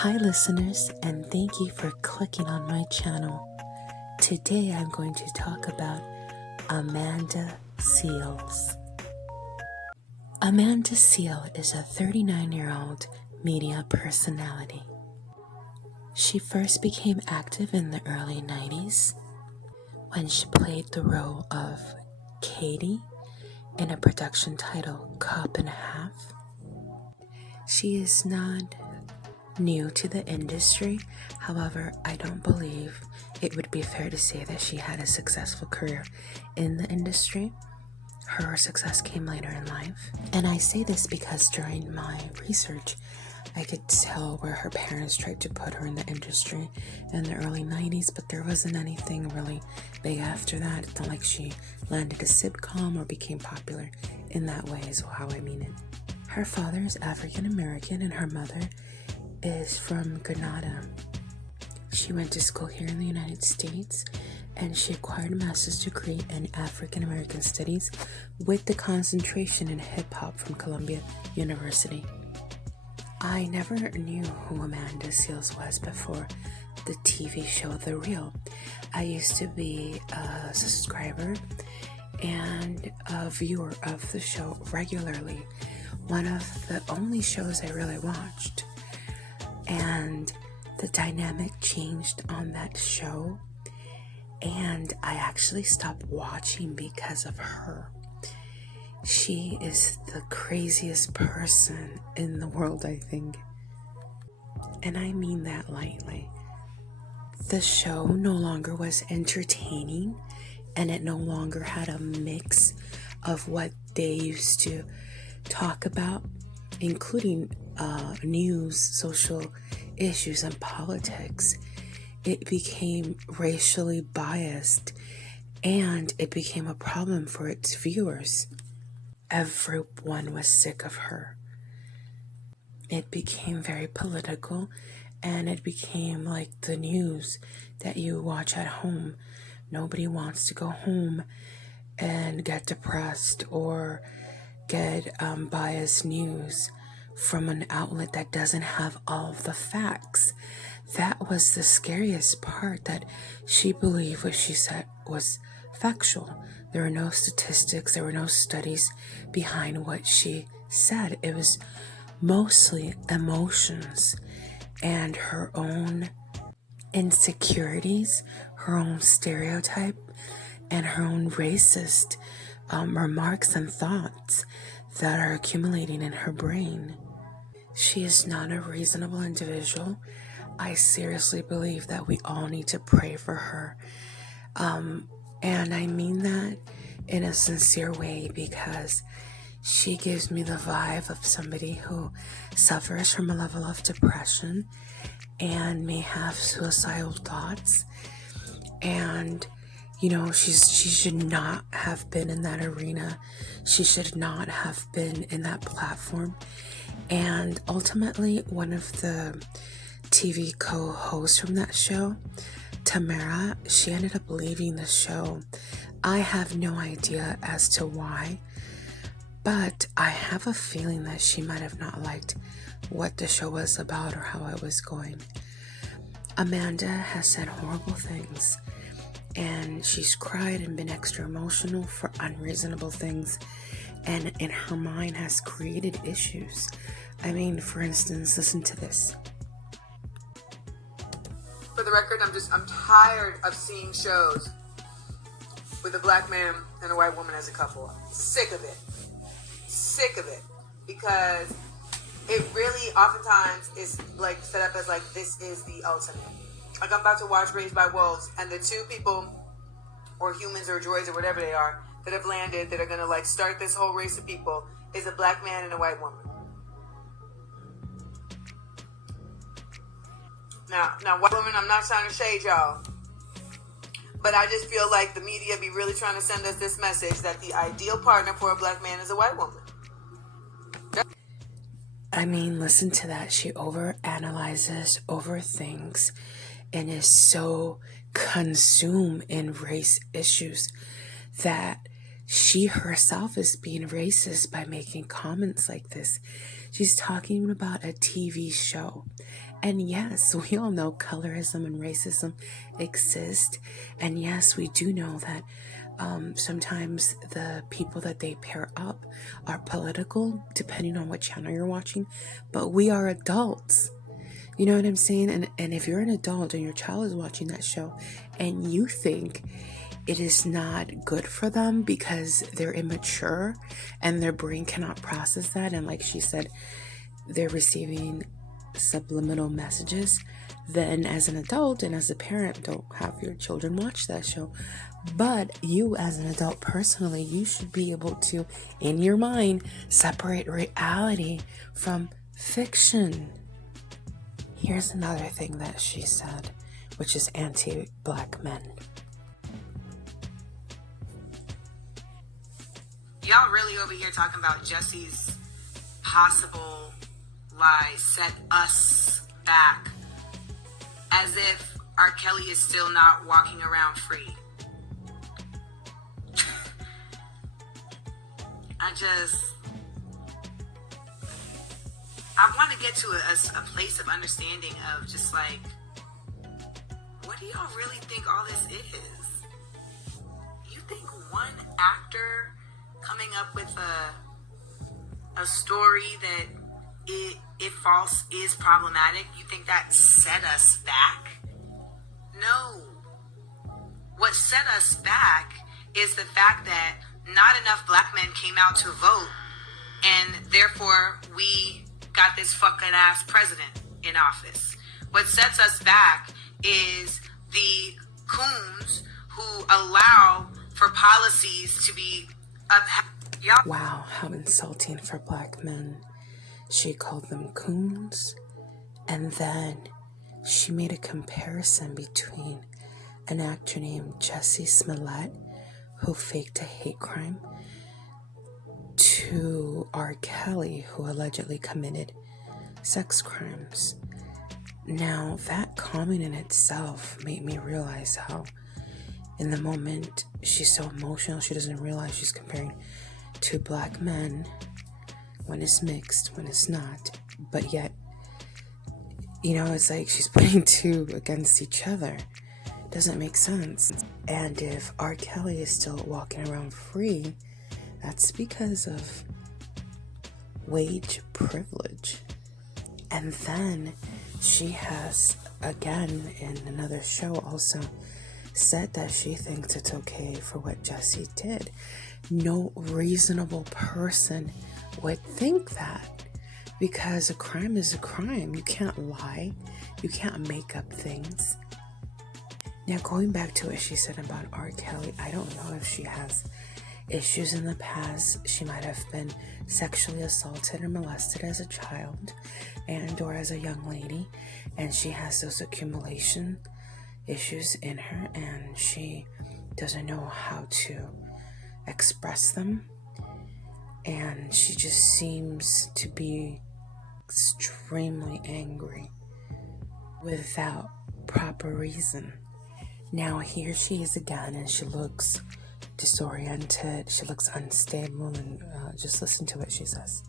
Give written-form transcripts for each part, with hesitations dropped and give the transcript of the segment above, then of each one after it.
Hi listeners, and thank you for clicking on my channel. Today I'm going to talk about Amanda Seales. Amanda Seales is a 39-year-old media personality. She first became active in the early 90s when she played the role of Katie in a production titled Cop and a Half. She is not new to the industry. However, I don't believe it would be fair to say that she had a successful career in the industry. Her success came later in life. And I say this because during my research, I could tell where her parents tried to put her in the industry in the early 90s, but there wasn't anything really big after that. It's not like she landed a sitcom or became popular in that way, is how I mean it. Her father is African American and her mother is from Grenada. She went to school here in the United States and she acquired a master's degree in African American Studies with the concentration in hip hop from Columbia University. I never knew who Amanda Seales was before the TV show The Real. I used to be a subscriber and a viewer of the show regularly, one of the only shows I really watched. And the dynamic changed on that show, and I actually stopped watching because of her. She is the craziest person in the world, I think. And I mean that lightly. The show no longer was entertaining, and it no longer had a mix of what they used to talk about, including news, social issues, and politics. It became racially biased, and it became a problem for its viewers. Everyone was sick of her. It became very political, and it became like the news that you watch at home. Nobody wants to go home and get depressed or get biased news from an outlet that doesn't have all of the facts. That was the scariest part, that she believed what she said was factual. There were no statistics, there were no studies behind what she said. It was mostly emotions and her own insecurities, her own stereotype, and her own racist remarks and thoughts that are accumulating in her brain. She is not a reasonable individual. I seriously believe that we all need to pray for her. And I mean that in a sincere way, because she gives me the vibe of somebody who suffers from a level of depression and may have suicidal thoughts. And you know, she should not have been in that arena. She should not have been in that platform. And ultimately, one of the TV co-hosts from that show, Tamara, she ended up leaving the show. I have no idea as to why, but I have a feeling that she might have not liked what the show was about or how it was going. Amanda has said horrible things, and she's cried and been extra emotional for unreasonable things, and in her mind has created issues. I mean, for instance, listen to this. For the record, I'm tired of seeing shows with a black man and a white woman as a couple. Sick of it. Because it really oftentimes is like set up as like, this is the ultimate. Like, I'm about to watch Raised by Wolves, and the two people, or humans or droids or whatever they are, that have landed, that are gonna like start this whole race of people, is a black man and a white woman. Now, white women, I'm not trying to shade y'all, but I just feel like the media be really trying to send us this message that the ideal partner for a black man is a white woman. I mean, listen to that. She overanalyzes, overthinks, and is so consumed in race issues that she herself is being racist by making comments like this. She's talking about a TV show, And yes, we all know colorism and racism exist. And yes, we do know that sometimes the people that they pair up are political, depending on what channel you're watching. But we are adults. You know what I'm saying? And if you're an adult and your child is watching that show and you think it is not good for them because they're immature and their brain cannot process that, and like she said, they're receiving subliminal messages, then as an adult and as a parent, don't have your children watch that show. But you as an adult personally, you should be able to, in your mind, separate reality from fiction. Here's another thing that she said, which is anti-black men. Y'all really over here talking about Jesse's possible lie set us back, as if R. Kelly is still not walking around free. I want to get to a place of understanding of just like, what do y'all really think all this is? You think one actor coming up with a story that if false is problematic, you think that set us back? No. What set us back is the fact that not enough black men came out to vote, and therefore we got this fucking ass president in office. What sets us back is the coons who allow for policies to be upheld. Wow, how insulting for black men. She called them coons, and then she made a comparison between an actor named Jussie Smollett, who faked a hate crime, to R. Kelly, who allegedly committed sex crimes. Now, that comment in itself made me realize how, in the moment, she's so emotional, she doesn't realize she's comparing two black men when it's mixed, when it's not. But yet, you know, it's like she's putting two against each other. Doesn't make sense. And if R. Kelly is still walking around free, that's because of wage privilege. And then she has, again, in another show also, said that she thinks it's okay for what Jussie did. No reasonable person would think that, because a crime is a crime. You can't lie. You can't make up things. Now, going back to what she said about R. Kelly, I don't know if she has issues in the past. She might have been sexually assaulted or molested as a child and or as a young lady, and she has those accumulation issues in her, and she doesn't know how to express them, and she just seems to be extremely angry without proper reason. Now here she is again, and she looks disoriented, she looks unstable, and just listen to what she says.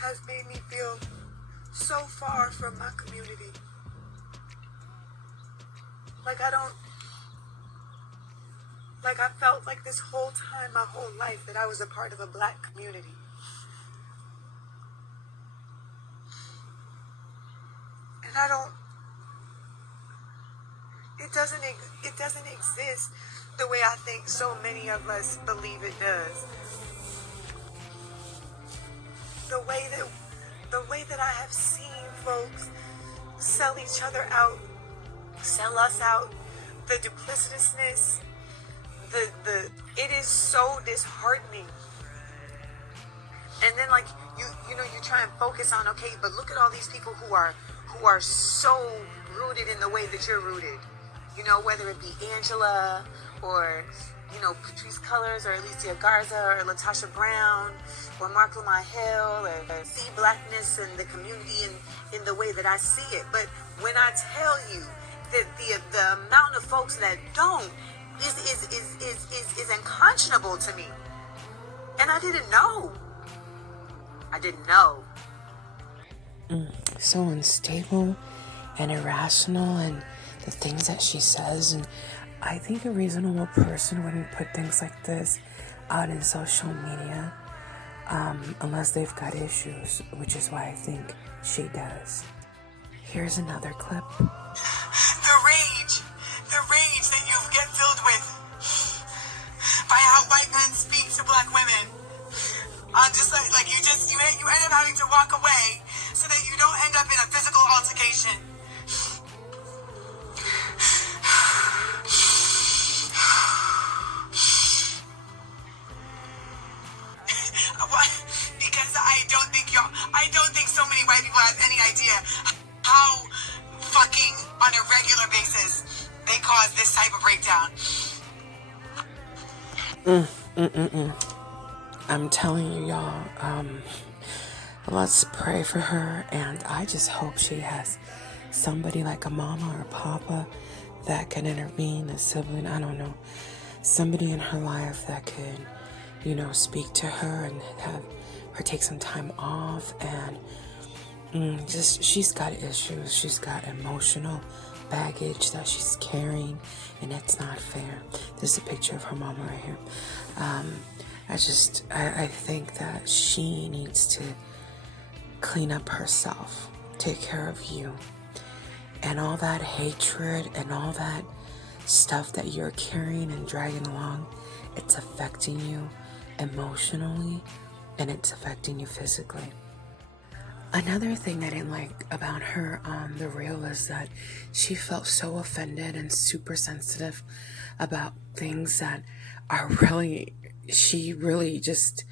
Has made me feel so far from my community. I felt like this whole time, my whole life, that I was a part of a black community. And it doesn't exist the way I think so many of us believe it does. The way that I have seen folks sell each other out, sell us out, the duplicitousness, it is so disheartening. And then you know you try and focus on, okay, but look at all these people who are so rooted in the way that you're rooted. You know, whether it be Angela or, you know, Patrice Cullors or Alicia Garza or Latasha Brown or Mark Lamar Hill, or see blackness in the community in the way that I see it. But when I tell you that the amount of folks that don't is unconscionable to me. And I didn't know. so unstable and irrational, and the things that she says. And I think a reasonable person wouldn't put things like this out in social media unless they've got issues, which is why I think she does. Here's another clip. The rage that you get filled with by how white men speak to black women. Just like you end up having to walk away so that you don't end up in a physical altercation. What? Because I don't think so many white people have any idea how fucking on a regular basis they cause this type of breakdown. I'm telling you, y'all, let's pray for her, and I just hope she has somebody like a mama or a papa that can intervene, a sibling, I don't know, somebody in her life that could, speak to her and have her take some time off. And she's got issues, she's got emotional baggage that she's carrying, and it's not fair. There's a picture of her mama right here. I think that she needs to clean up herself, take care of you, and all that hatred and all that stuff that you're carrying and dragging along, it's affecting you emotionally and it's affecting you physically. Another thing I didn't like about her on The Real is that she felt so offended and super sensitive about things that are she really just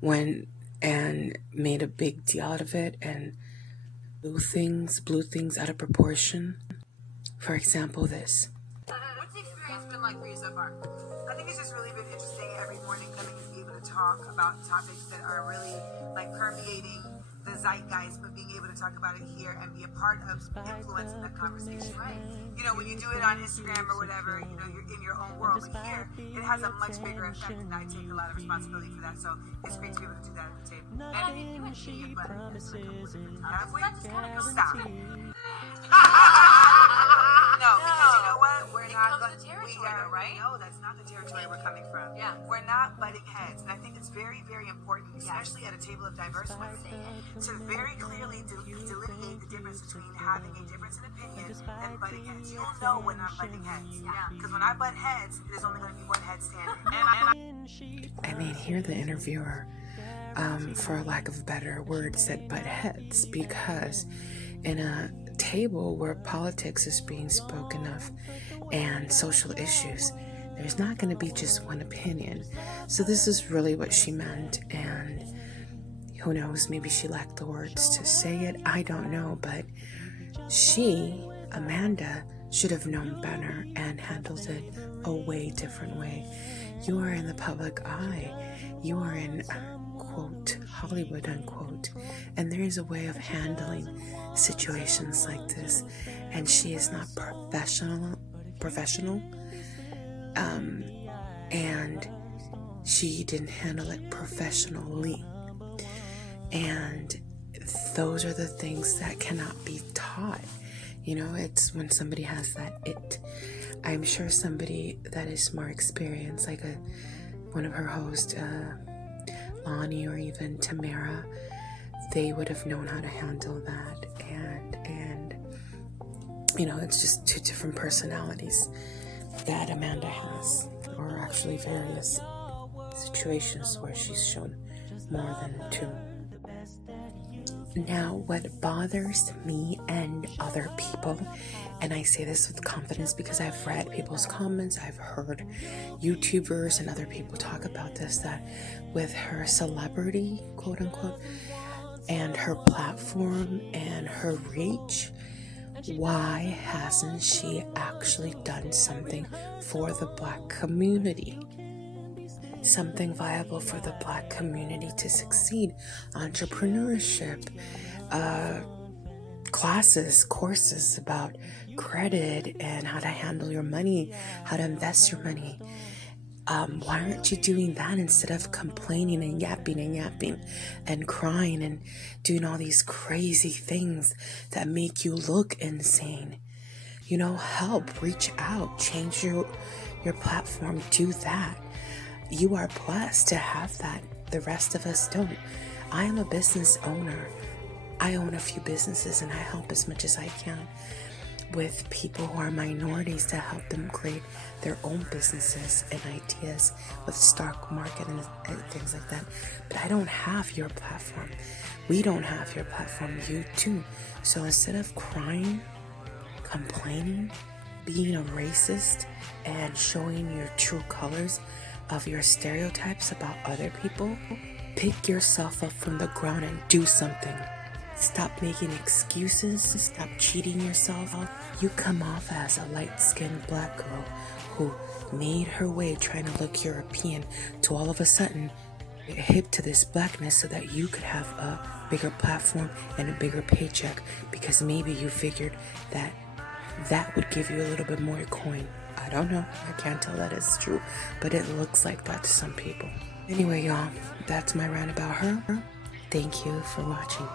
went and made a big deal out of it and blew things out of proportion. For example, this. What's the experience been like for you so far? I think it's just really been interesting every morning coming and being able to talk about topics that are really like permeating the zeitgeist, but being able to talk about it here and be a part of influencing that conversation, right? When you do it on Instagram or whatever, you're in your own world, but here it has a much bigger effect, and I take a lot of responsibility for that. So it's great to be able to do that at the table. And you and she, but that's kind of stop. No, because you know what? We're not going to territory, right? No, that's not the territory we're coming from. Yeah. We're not butting heads. And I think it's very, very important, especially at a table of diverse women, to very clearly delineate the difference between having a difference in opinion and butting heads. You'll know when I'm butting heads. Yeah. Because when I butt heads, there's only going to be one head standing. I mean, here the interviewer, for lack of better words, said butt heads, because in a table where politics is being spoken of and social issues, there's not going to be just one opinion. So this is really what she meant, and who knows, maybe she lacked the words to say it, I don't know, but she, Amanda, should have known better and handled it a way different way. You are in the public eye, you are in quote Hollywood unquote, and there is a way of handling situations like this, and she is not professional, and she didn't handle it professionally, and those are the things that cannot be taught. It's when somebody has that it. I'm sure somebody that is more experienced, like one of her hosts, Lonnie or even Tamara, they would have known how to handle that, and it's just two different personalities that Amanda has, or actually various situations where she's shown more than two. Now, what bothers me and other people, and I say this with confidence because I've read people's comments, I've heard YouTubers and other people talk about this, that with her celebrity, quote unquote, and her platform and her reach, why hasn't she actually done something for the Black community? Something viable for the Black community to succeed. Entrepreneurship, classes, courses about credit and how to handle your money, how to invest your money. Why aren't you doing that instead of complaining and yapping and crying and doing all these crazy things that make you look insane? Help, reach out, change your platform, do that. You are blessed to have that. The rest of us don't. I am a business owner. I own a few businesses and I help as much as I can with people who are minorities to help them create their own businesses and ideas with stock market and things like that. But I don't have your platform. We don't have your platform. You too. So instead of crying, complaining, being a racist, and showing your true colors of your stereotypes about other people, pick yourself up from the ground and do something. Stop making excuses. Stop cheating yourself. You come off as a light-skinned black girl who made her way trying to look European to all of a sudden hip to this blackness so that you could have a bigger platform and a bigger paycheck because maybe you figured that would give you a little bit more coin. I don't know. I can't tell that it's true, but it looks like that to some people. Anyway, y'all, that's my rant about her. Thank you for watching.